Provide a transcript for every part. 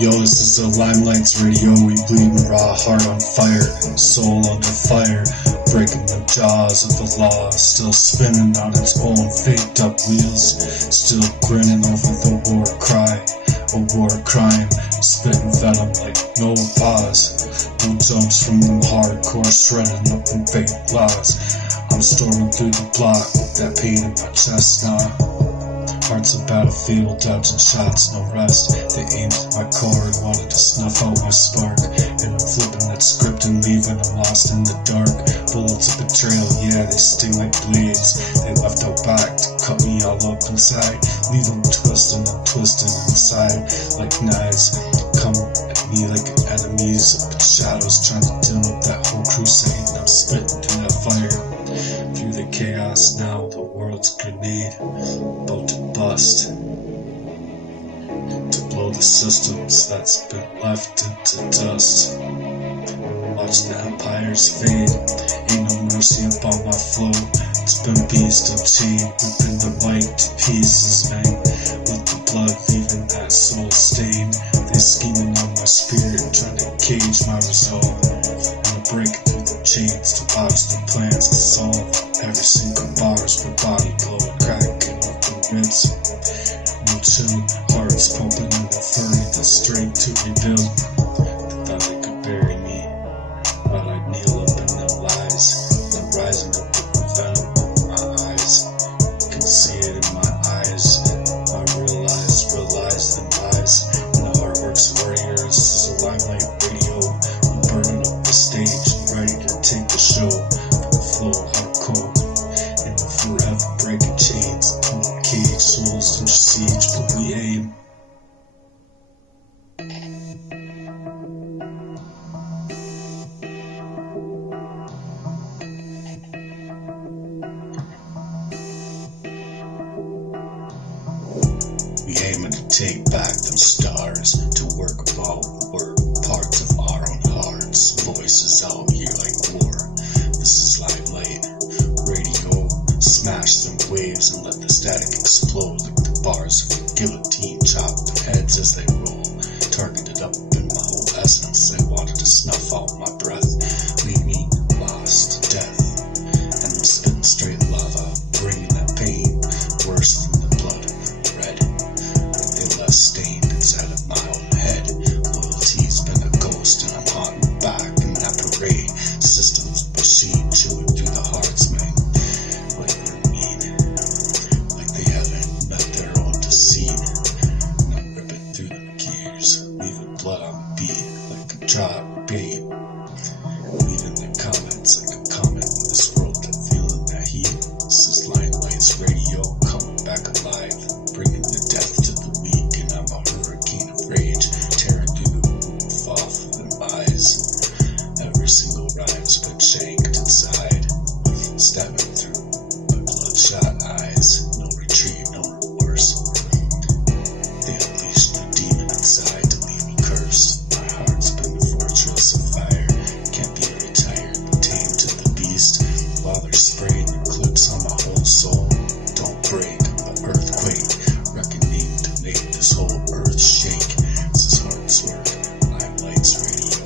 Yo, this is the Limelight's radio. We bleed raw, heart on fire, soul under fire, breaking the jaws of the law, still spinning on its own faked up wheels, still grinning over the war cry, a war crime, spitting venom like no pause, no jumps from them hardcore shredding up in fake laws. I'm storming through the block, that pain in my chest now. Heart's a battlefield, dodging shots, no rest. They aimed at my core and wanted to snuff out my spark. And I'm flipping that script and leaving them lost in the dark. Bullets of betrayal, yeah, they sting like blades. They left out back to cut me all up inside. Leave them twisting and twisting inside like knives. Come at me like enemies up in shadows, trying to dim up that whole crusade. And I'm spitting through that fire. Through the chaos now, the world's grenade about to bust, to blow the systems that's been left into dust. Watch the empires fade, ain't no mercy upon my flow. It's been beast unchained, ripping the mic to pieces, man. With the blood leaving that soul stain. They scheming on my spirit, trying to cage my resolve. Wanna break through the chains to watch the plans dissolve. Every single bar's per body glowing, cracking open ribs. No chill, hearts pumping in the furry, the strength to rebuild. They thought they could bury me, but I'd kneel up in them lies. I'm rising up with the venom in my eyes. Can see it in my eyes. I realize them lies. And the Heartworks Warriors, this is a Limelight radio. I'm burning up the stage, ready to take the show. From the flow hardcore, and the forever breaking chains. Cage souls under siege, but we aim. We aiming to take back them stars, to work about work, parts of our own hearts, voices out here like war. This is Limelight radio, smash them waves and let the static explode like the bars of a guillotine, chop their heads as they roll, targeted up in my whole essence. They wanted to snuff out my breath, leave me lost to death, and I'm spitting straight lava, bringing that pain, worse than the blood red. They left stained inside of my own head. Loyalty's been a ghost and I'm haunting back in that parade. Systems machine chewing through the hearts, man. Like they're mean, like they haven't met their own deceit. And I'm ripping through the gears, leaving blood on the beat like a drop bait. Leaving the comments like a comment in this world that feeling that heat. This is Limelight's radio, coming back alive, bringing the death to the weak. And I'm a hurricane of rage, tearing through the roof off of them eyes. Every single rhyme's been shanked inside, stabbing through my bloodshot eyes. No retreat, no remorse. They unleashed the demon inside to leave me cursed. My heart's been a fortress of fire, can't be retired, tamed to the beast. While they're spraying their clips on my whole soul, don't break, the earthquake, reckoning to make this whole earth shake. This is Heart's work, Limelight's radio,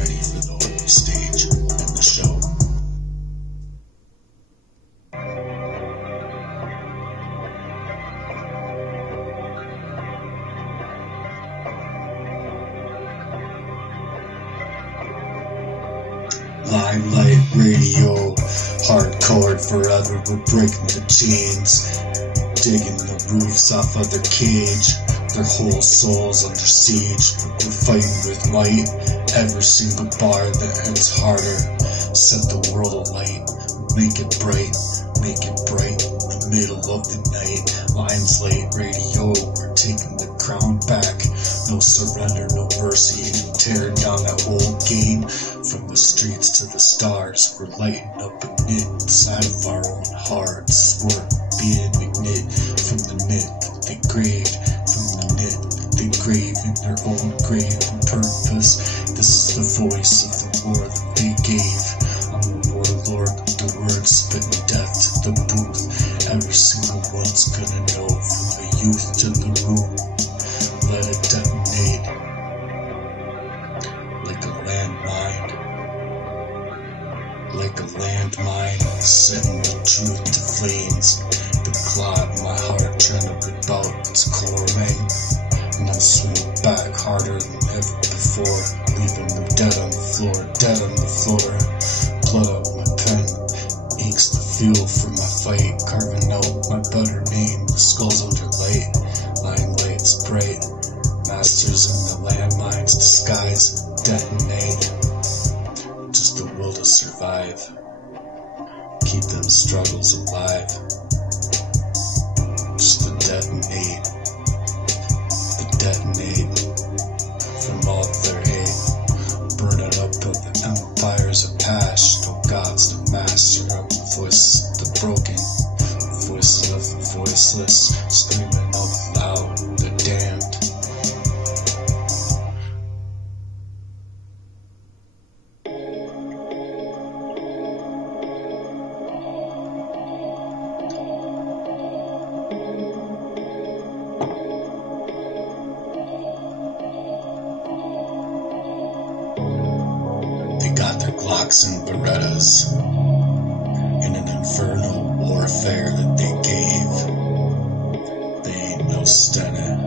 ready for the whole stage and the show. Limelight radio, hardcore forever, we're breaking the chains, digging the roofs off of their cage, their whole souls under siege. We're fighting with might, every single bar that hits harder. Set the world alight, make it bright, the middle of the night. Limelight radio, we're taking the crown back. No surrender, no mercy, tearing down that whole game. From the streets to the stars, we're lighting up a knit inside of our own hearts. We're being ignite from the knit they grave, from the knit they grave in their own grave and purpose. This is the voice of the war that they gave. I'm a warlord with the words spitting death to the booth. Every single one's gonna know, from the youth to the room. Let it detonate. landmine, setting the truth to flames. The clot in my heart trying to rip out its core, man. And I'm swinging back harder than ever before, leaving them dead on the floor, dead on the floor. Blood out my pen, inks the fuel for my fight, carving out my better name. The skulls under light, limelights bright. Masters in the landmines disguise, detonate. Just the will to survive, keep them struggles alive. Just to detonate, from all their hate. Burn it up till the empires are past. No gods to master up the voices of the broken, the voices of the voiceless, screaming out loud, the damned. Got their Glocks and Berettas in an infernal warfare that they gave. They ain't no stunning.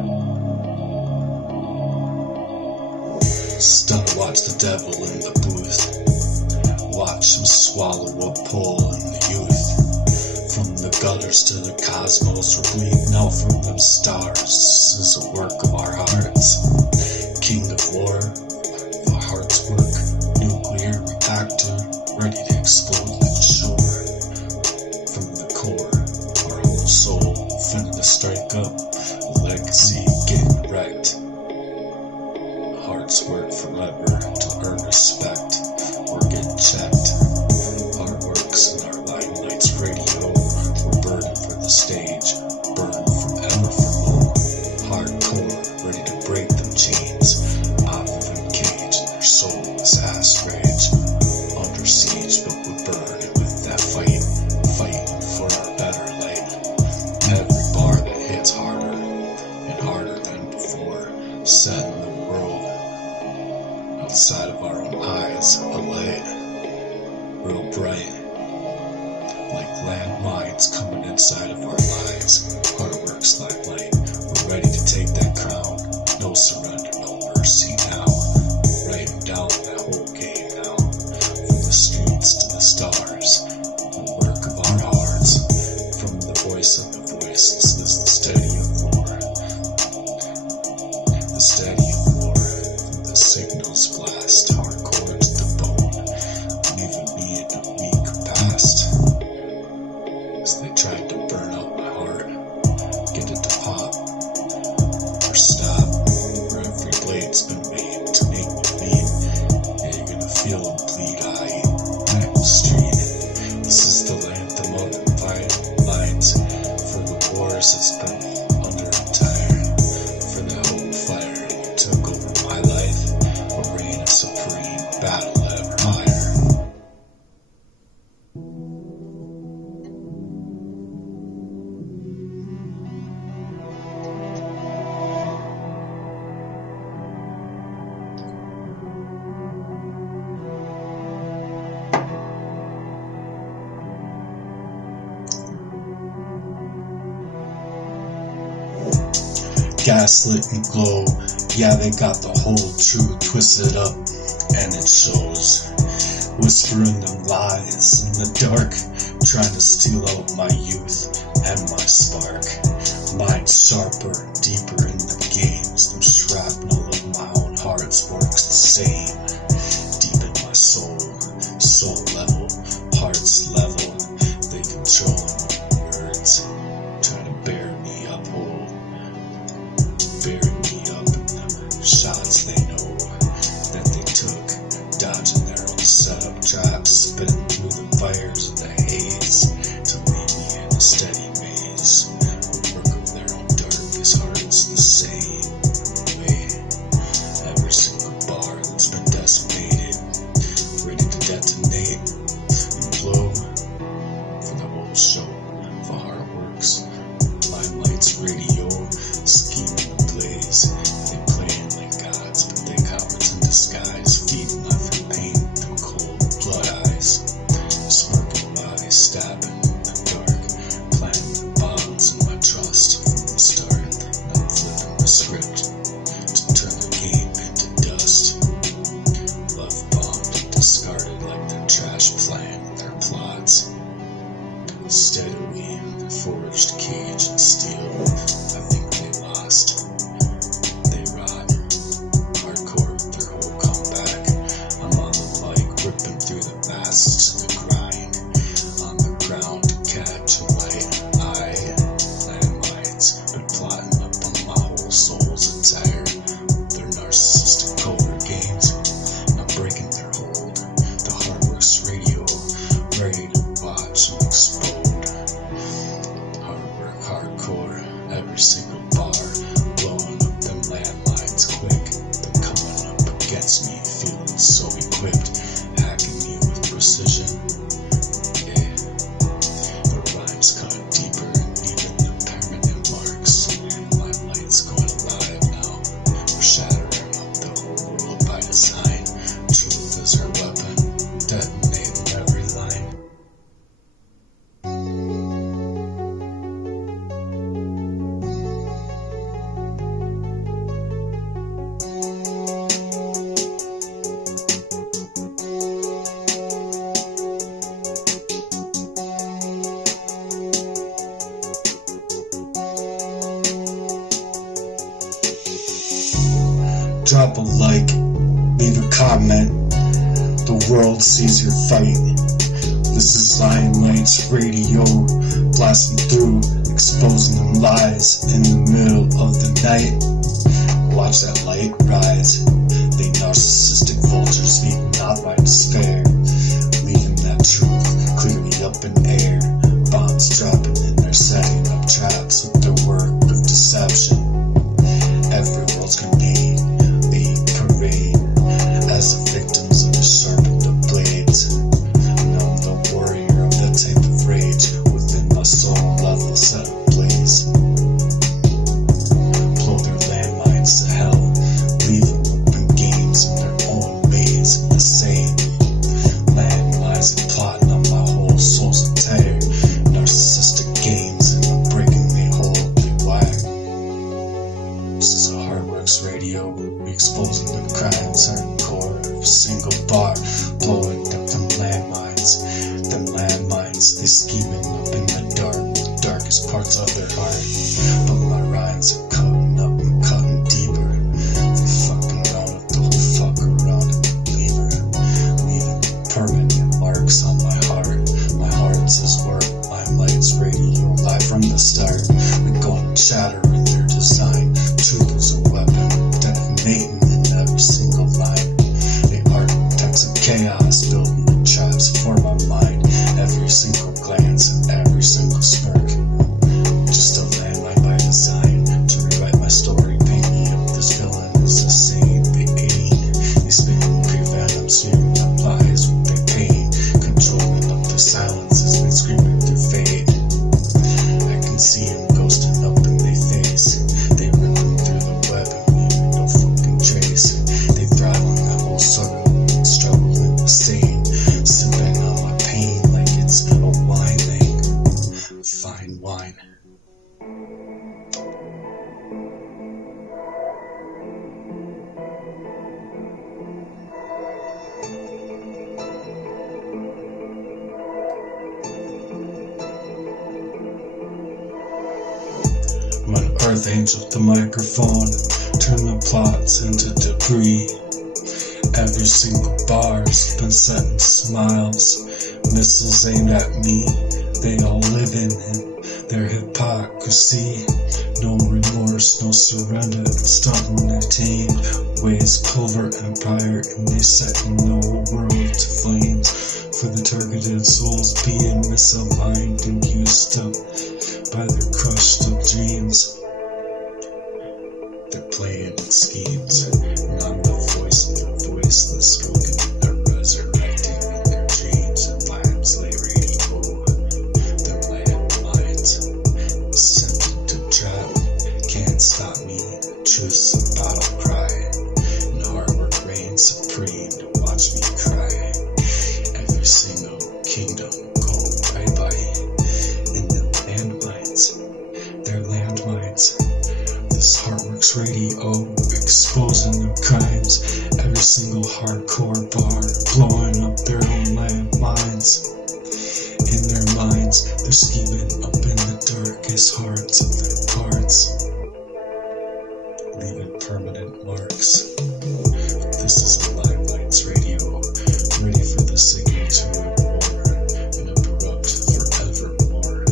Stun watch the devil in the booth. Watch him swallow a pole in the youth. From the gutters to the cosmos, we're bleeding out from them stars. This is a work of our hearts. King of war, our heart's work. Nuclear reactor, ready to explode like shore. From the core, our whole soul, finna to strike up. A legacy getting wrecked. Hearts work forever to earn respect or get checked. Artworks and our limelights radio. We're burning for the stage, burning forever for more. Hardcore, ready to break them chains. Off of them cage, their soul is ass rage. Under siege, but we're burning with that fight. Fighting for our better light. Every bar that hits harder and harder than before. Setting the world outside of our own eyes alight. Real bright. Like landmines coming inside of our lives. Artworks like light. We're ready to take that crown. No surrender, no mercy now. Writing down that whole game now. From the streets to the stars. The work of our hearts. From the voice of the voiceless is the steady of war. The steady of war. From the signals blast. Hardcore to the bone. Leaving me in a weak past. As they tried to burn out my heart. Get it to pop. Or stop. Where every blade's been made to make me bleed. Yeah, you're gonna feel them bleed. I back the street. This is the anthem of the lines. For the wars that's been under entire. For the hope fire you took over my life. A reign of supreme battle ever higher. Gaslit and glow, yeah, they got the whole truth twisted up, and it shows. Whispering them lies in the dark, trying to steal out my youth and my spark. Mind sharper, deeper in the games, them shrapnel of my own heart's works the same. Deep in my soul level, heart's level, they control my words, trying to bear me up whole. Bury me up in them shots they know that they took, dodging their own setup traps, spinning through the fires and the haze to leave me in a steady maze. A work of their own darkest hearts the same way. Every single bar that's been decimated, ready to detonate and blow for the whole show. forged cage and steel. I think they lost. They rot. Hardcore, their whole comeback. I'm on the mic, ripping through the masks to the grind. On the ground to catch a light eye. Landmines been plotting up on my whole soul's attire. Their narcissistic covert games. I'm breaking their hold. The Hardworks radio, ready to watch and explode. Hard work, hardcore, every single bar, blowing up them landmines quick. They're coming up against me, feeling so equipped, hacking me with precision. Yeah, the rhymes cut deeper and leaving the permanent marks. My light's going alive now. We're shattering up the whole world by design. Truth is our weapon, detonating every line. Drop a like, leave a comment. The world sees your fight. This is Lights Radio, blasting through, exposing them lies in the middle of the night. Watch that light rise. They narcissistic vultures eaten not by despair, leaving that truth clearly up in air. Bombs dropping and they're setting up traps with their work of deception. Every world's grenade, they parade as the victims of the sharpened of blades. I'm the warrior of that type of rage within my soul, level set ablaze. Blow their landmines to hell, leave them open games in their own maze. Insane landmines and plotting on my whole soul's entire narcissistic games, and I'm breaking they hold, they whack. This is a Hardworks Radio, we exposing them crimes, hardcore, every single bar, blowing up them landmines. Them landmines, they scheming up in the darkest parts of their heart. But my rhymes are cutting up and cutting deeper. They fucking around if the whole fuck around and lever, leaving permanent marks on my heart. My heart says work, Lights Radio, live from the start. We gonna shatter in their design. Truth is a weapon, detonating in every single line. They architects of chaos, building the traps for my mind. Every single glance and every single smirk, just a landmine by design. To rewrite my story, paint me up, this villain is insane. They aim, they spin and prevent them, smearing up lies with their pain, controlling up their silences, they screaming through fate. I can see them ghosting up in their face. They ripping through the web and leaving no fucking trace. They throttling the whole struggle in the same, sipping on my pain like it's a wine thing. Fine wine. I'm an earth angel with the microphone, turn the plots into debris. Every single bar's been setting smiles, missiles aimed at me. They all living in their hypocrisy. No remorse, no surrender, stunting their team. Ways covert empire, and they setting the whole world to flames. For the targeted souls being misaligned and used up by their crushed up dreams. They're playing with schemes, and I'm the voice of the voiceless, spoken. They're resurrecting in their dreams, and lives lay radio. Their landmines, sent to trap, can't stop me. The truth's a battle cry, and hard work reigns supreme to watch me cry. Every single kingdom go bye-bye in the landmines, their landmines. This Hardworks Radio, exposing their crimes. Every single hardcore bar, blowing up their own landmines. In their minds, they're scheming up in the dark. darkest hearts of their parts, leaving permanent marks. This is Live Lights Radio, ready for the signal to ignore and erupt forevermore,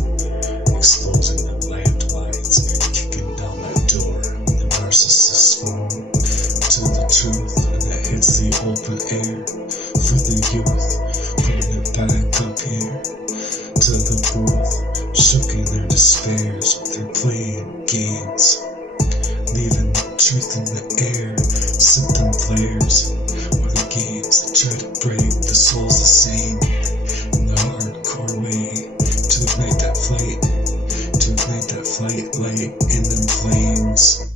exposing the landmines, kicking down that door. The narcissist's phone to the truth, and it hits the open air for the youth, putting it back up here to the booth, shook in their despairs. They're playing games, leaving the truth in the air. Symptom flares, or the games that try to break the souls the same in the hardcore way, to ignite that flight light in them flames.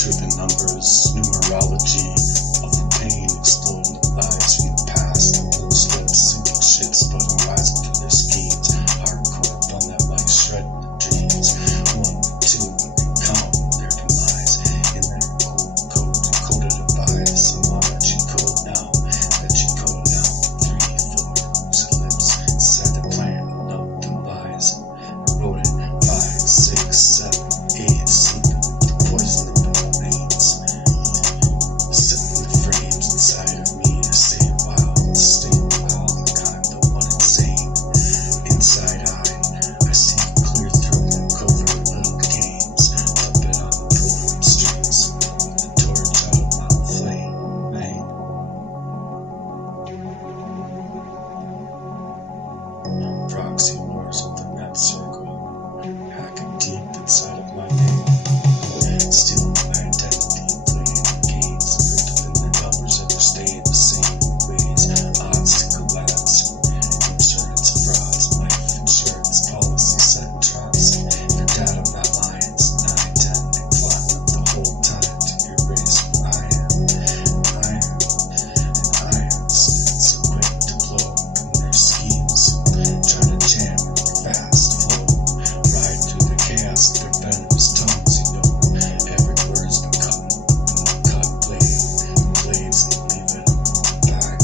Truth in numbers, numerology of the pain, exploding the lies from the past. The loose lips, sinking shits, but I'm rising to their schemes. Hardcore on that like shredding the dreams. 1, 2, and count their demise. In their old code, decoded device. I'm on that cheat code now. 3, 4, loose lips, said the plan, no lies. Wrote it 5, 6, 7, 8, sleeping with the poison in my veins. Sitting the frames inside of me, staying wild, kind of one insane. Inside I see clear through them covert little games, puppet on the boredom strings, the torch out of my flame, bang. Proxy wars within that circle, hacking deep inside of my name, stealing my identity, playing the games, ripped up in the numbers and they're staying the same ways. Odds to collapse, insurance frauds, life insurance policy set traps. Their data not lions, 9, 10, they plotting up the whole time to erase who I am. Spitting so quick to blow up in their schemes, trying to jam in their fast flow, ride through the chaos of their venomous tongues. Every word's been cut blades and leave it back,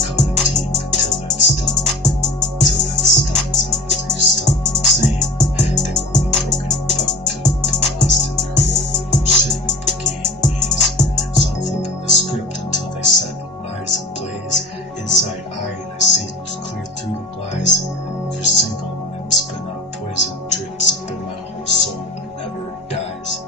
cutting deep until that's done, sounds they're stunned, saying they want the broken and fucked up, and lost in their own shit in the game ways. So I'm flipping the script until they set the lies ablaze. Inside I see clear through the lies. If you're single and spin out poison drips up in my whole soul and never dies.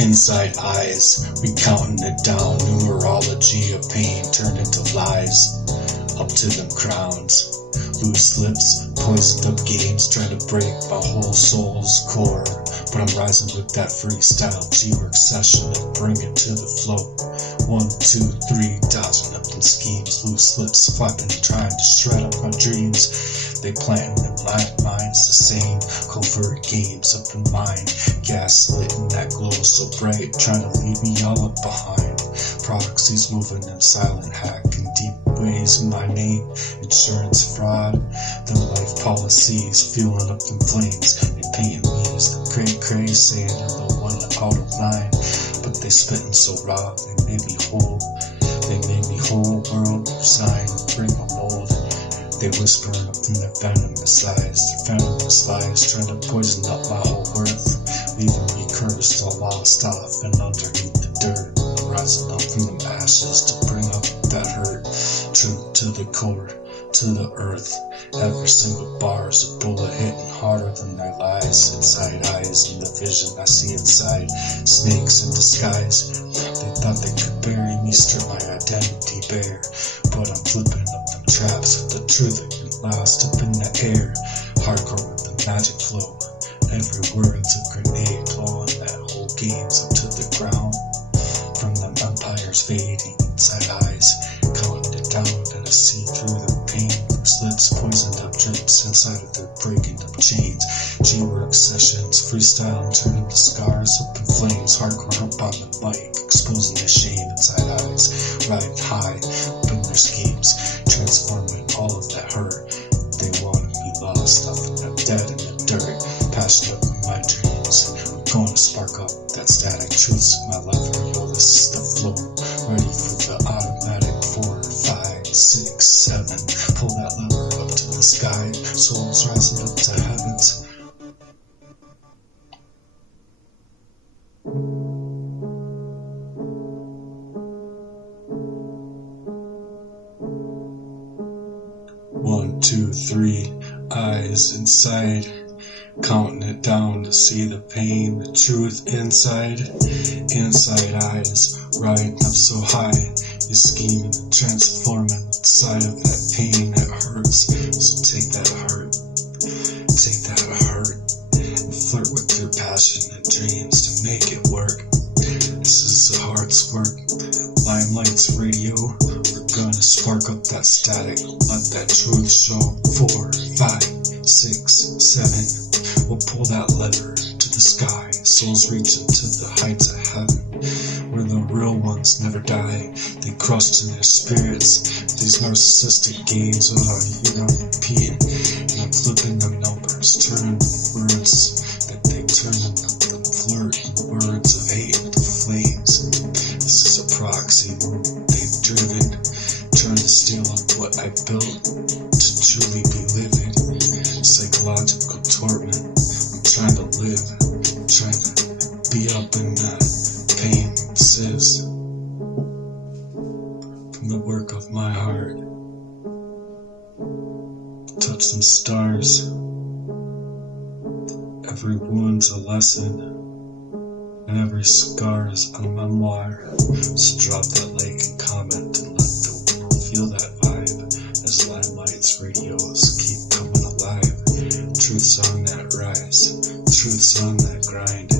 Inside eyes, we counting it down. Numerology of pain turned into lies. Up to them crowns, loose lips, poisoned up games, trying to break my whole soul's core. But I'm rising with that freestyle G-work session and bring it to the flow. 1, 2, 3, dodging up them schemes, loose lips flapping, trying to shred up my dreams. They planting them landmines, the same covert games up in mine. Gaslit in that glow so bright, trying to leave me all up behind. Proxies moving in silent hack in deep ways in my name. Insurance fraud, them life policies, fueling up them flames. They painting me as the cray saying I'm the one out of line. But they spitting so raw, they made me whole. They made me whole world resign, bring a mold. They whispering up from their venomous lies, trying to poison up my whole worth, leaving me cursed, all lost off and underneath the dirt. I'm rising up from the ashes to bring up that hurt, true to the core, to the earth. Every single bar's a bullet hitting harder than their lies. Inside eyes and the vision I see inside, snakes in disguise. They thought they could bury me, strip my identity bare, but I'm flipping up them traps with the truth that get lost up in the air. Hardcore with the magic flow, every word's a grenade blowing that whole game's up to the ground. From them empires fading inside eyes, counting it down that I see through the pain. Loose lips, poisoned up drips inside of their breaking up chains. G-Work sessions, freestyle and turning the scars up in flames, hardcore up on the mic, exposing their shame inside eyes, riding high up in their schemes, transforming all of that hurt. They want to be lost, nothing but dead in the dirt, passionate in my dreams. I'm going to spark up that static, truths in my lever, yo, this is the flow, ready for the automatic 4, 5, 6, 7, pull that lever up to the sky, souls rising up to heavens. One, 2, 3, eyes inside, counting it down to see the pain, the truth inside eyes, riding up so high, you're scheming and transforming inside of that pain that hurts, so take that hurt, and flirt with your passionate dreams to make it work. This is the heart's work, Limelight's radio. Gonna spark up that static, let that truth show. 4, 5, 6, 7, we'll pull that lever to the sky, souls reaching to the heights of heaven, where the real ones never die, they crushed in their spirits, these narcissistic games, you don't repeat, and I'm flipping them numbers, turning the words that they turn them flirt, words of hate into flames. This is a proxy move they've driven, trying to steal on what I built to truly be living. Psychological torment. I'm trying to live, I'm trying to be up in that pain and sieves from the work of my heart. Touch some stars. Every wound's a lesson, and every scar is a memoir. So drop that like and comment and let the world feel that vibe as Limelight's radios keep coming alive. Truths on that rise, truths on that grind,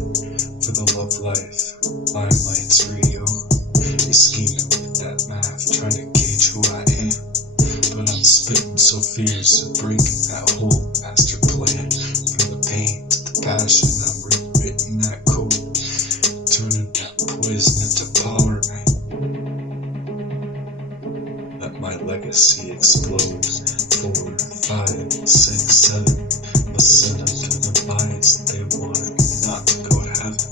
for the love life. Limelight's radio is scheming with that math, trying to gauge who I am, but I'm spitting so fierce and breaking that whole master plan. From the pain to the passion, I'm rewritten that code, turning that poison into power. Let my legacy explode. 4, 5, 6, 7, must send them to the minds they wanted not to go to heaven.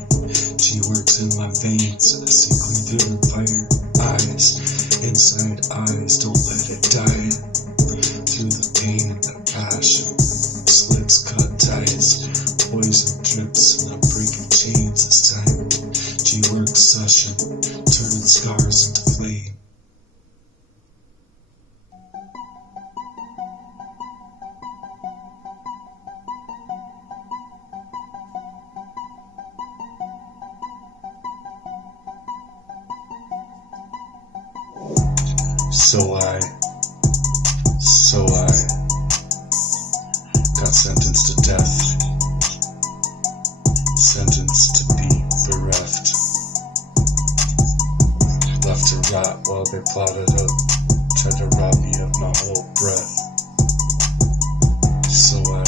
G-Works in my veins, I see clean through the fire. Eyes, inside eyes, don't let it die. Through the pain and the passion, slits cut ties, poison drips, and I'm breaking chains this time. G-Works session, turning scars into flame. So I got sentenced to death, sentenced to be bereft, left to rot while they plotted up, tried to rob me of my whole breath. So I